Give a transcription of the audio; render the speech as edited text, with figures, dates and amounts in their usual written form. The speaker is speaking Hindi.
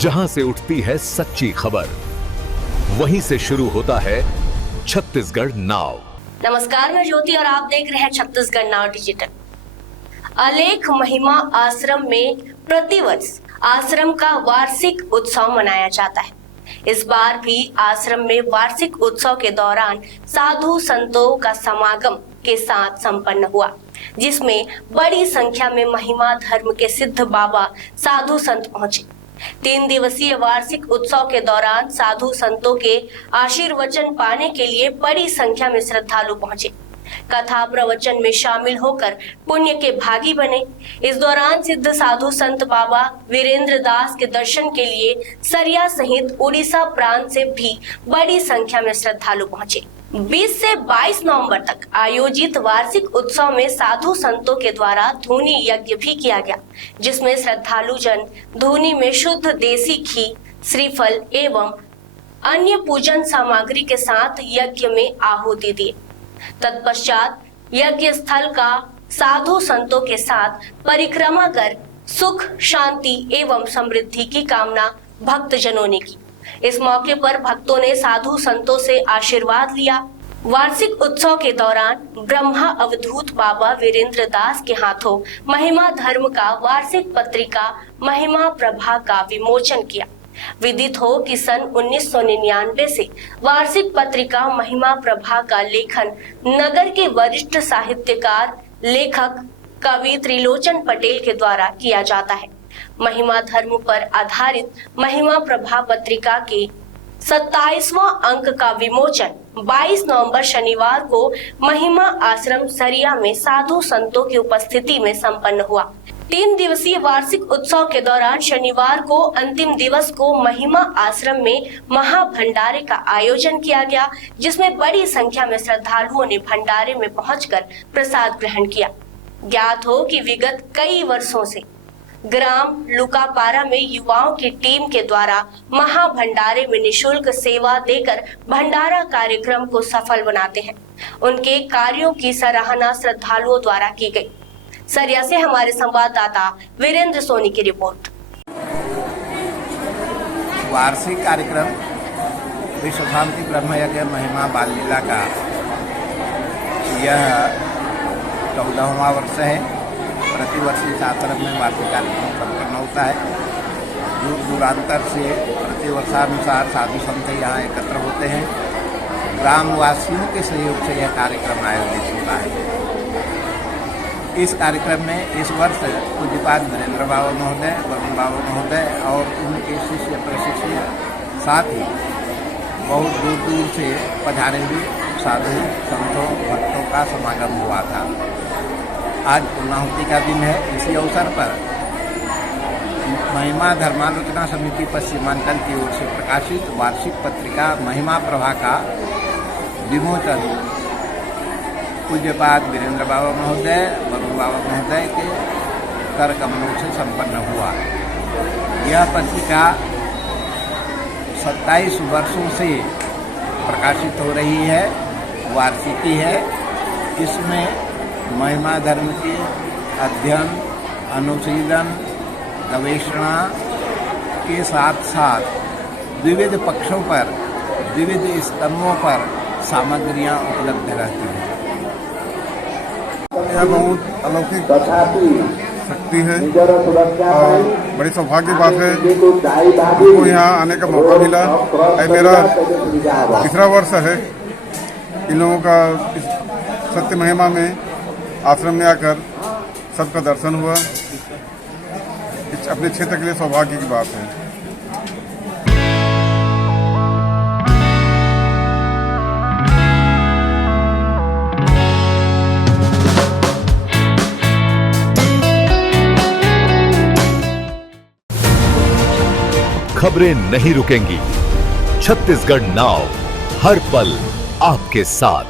जहां से उठती है सच्ची खबर, वहीं से शुरू होता है छत्तीसगढ़ नाव। नमस्कार, मैं ज्योति और आप देख रहे हैं छत्तीसगढ़ नाव डिजिटल। अलेख महिमा आश्रम में प्रतिवर्ष आश्रम का वार्षिक उत्सव मनाया जाता है। इस बार भी आश्रम में वार्षिक उत्सव के दौरान साधु संतों का समागम के साथ संपन्न हुआ, जिसमें बड़ी संख्या में महिमा धर्म के सिद्ध बाबा साधु संत पहुंचे। 3 दिवसीय वार्षिक उत्सव के दौरान साधु संतों के आशीर्वचन पाने के लिए बड़ी संख्या में श्रद्धालु पहुंचे। कथा प्रवचन में शामिल होकर पुण्य के भागी बने। इस दौरान सिद्ध साधु संत बाबा वीरेंद्र दास के दर्शन के लिए सरिया सहित उड़ीसा प्रांत से भी बड़ी संख्या में श्रद्धालु पहुंचे। 20 से 22 नवंबर तक आयोजित वार्षिक उत्सव में साधु संतों के द्वारा धूनी यज्ञ भी किया गया, जिसमें श्रद्धालु जन धूनी में शुद्ध देसी घी, श्रीफल एवं अन्य पूजन सामग्री के साथ यज्ञ में आहुति दिए। तत्पश्चात यज्ञ स्थल का साधु संतों के साथ परिक्रमा कर सुख, शांति एवं समृद्धि की कामना भक्तजनों ने की। इस मौके पर भक्तों ने साधु संतों से आशीर्वाद लिया। वार्षिक उत्सव के दौरान ब्रह्मा अवधूत बाबा वीरेंद्र दास के हाथों महिमा धर्म का वार्षिक पत्रिका महिमा प्रभा का विमोचन किया। विदित हो कि सन 1999 से वार्षिक पत्रिका महिमा प्रभा का लेखन नगर के वरिष्ठ साहित्यकार, लेखक, कवि त्रिलोचन पटेल के द्वारा किया जाता है। महिमा धर्म पर आधारित महिमा प्रभा पत्रिका के 27वां अंक का विमोचन 22 नवंबर शनिवार को महिमा आश्रम सरिया में साधु संतों की उपस्थिति में संपन्न हुआ। 3 दिवसीय वार्षिक उत्सव के दौरान शनिवार को अंतिम दिवस को महिमा आश्रम में महाभंडारे का आयोजन किया गया, जिसमें बड़ी संख्या में श्रद्धालुओं ने भंडारे में पहुंचकर प्रसाद ग्रहण किया। ज्ञात हो कि विगत कई वर्षों से ग्राम लुकापारा में युवाओं की टीम के द्वारा महाभंडारे में निशुल्क सेवा देकर भंडारा कार्यक्रम को सफल बनाते हैं। उनके कार्यों की सराहना श्रद्धालुओं द्वारा की गई। सरिया से हमारे संवाददाता वीरेंद्र सोनी की रिपोर्ट। वार्षिक कार्यक्रम विश्व शांति ब्रह्म यज्ञ महिमा बाल लीला का यह 14वां वर्ष है। प्रतिवर्ष इस आश्रम में वार्षिक कार्यक्रम संपन्न होता है। दूर दूरांतर से प्रतिवर्षानुसार साधु संत यहाँ एकत्र होते हैं। ग्रामवासियों के सहयोग से यह कार्यक्रम आयोजित होता है। इस कार्यक्रम में इस वर्ष पूज्यपाद वीरेंद्र बाबा महोदय, वरुण बाबा महोदय और उनके शिष्य प्रशिष्य, साथ ही बहुत दूर दूर से पधारे हुए साधु संतों भक्तों का समागम हुआ था। आज पूर्णाहुति का दिन है। इसी अवसर पर महिमा धर्मालोचना समिति पश्चिमांचल की ओर से प्रकाशित वार्षिक पत्रिका महिमा प्रभा का विमोचन पूज्यपाद वीरेंद्र बाबा महोदय, वरुण बाबा महोदय के कर कमलों से संपन्न हुआ। यह पत्रिका 27 वर्षों से प्रकाशित हो रही है, वार्षिकी है। इसमें महिमा धर्म के अध्ययन, अनुशीलन, गवेषणा के साथ साथ विविध पक्षों पर, विविध स्तंभों पर सामग्रियां उपलब्ध रहती हैं। यह बहुत अलौकिक शक्ति है और बड़ी सौभाग्य बात है हमको यहाँ आने का मौका मिला। यह मेरा तीसरा वर्ष है इन लोगों का इस सत्य महिमा में आश्रम में आकर सबका दर्शन हुआ। अपने क्षेत्र के लिए सौभाग्य की बात है। खबरें नहीं रुकेंगी। छत्तीसगढ़ नाव हर पल आपके साथ।